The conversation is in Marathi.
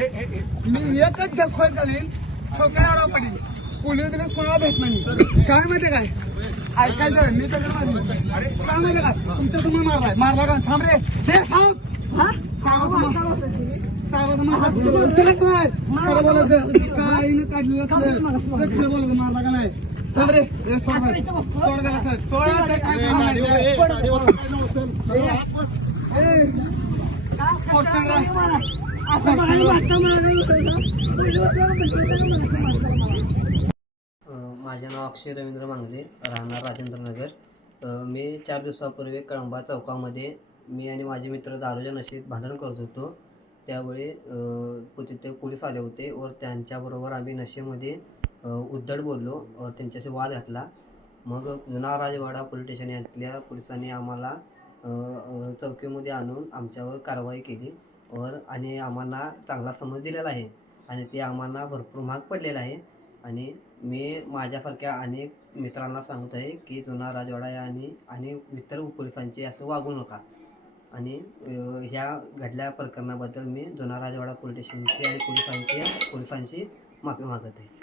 हे हे हे. मी एकच दखल करेन छोट्या पडेल. पोलीस बिलीस कोणाला भेटणार नाही. काय माहिती काय? ऐकायचं मी तर काय माहिती काय? तुमच्या तुम्ही मारलाय मारला का? थांब रे. दे थांब. हा? उचलत नाही. बोलायचं. काढलेलं बोलायचं, मारला का थांब रे. रे, सोड मला. सोड माझे नाव अक्षय रवींद्र मांगले राहणार राजेंद्रनगर. मी चार दिवसापूर्वी कळंबा चौकामध्ये मी आणि माझे मित्र दारूच्या नशेत भांडण करत होतो. त्यावेळी तिथे पोलीस आले होते व त्यांच्याबरोबर आम्ही नशेमध्ये अ, उद्धट बोललो व त्यांच्याशी वाद घातला. मग जुना राजवाडा पोलीस स्टेशन यातल्या पोलिसांनी आम्हाला चौकीमध्ये आणून आमच्यावर कारवाई केली. वर आणि आम्हाला चांगला समज दिलेला आहे. आणि ते आम्हाला भरपूर महाग पडलेलं आहे. आणि मी माझ्यासारख्या अनेक मित्रांना सांगत आहे की जुना राजवाडा आणि आणि इतर पोलिसांचे असं वागू नका. आणि ह्या घडल्या प्रकरणाबद्दल मी जुना राजवाडा पोलीस स्टेशनची आणि पोलिसांची पोलिसांची माफी मागत आहे.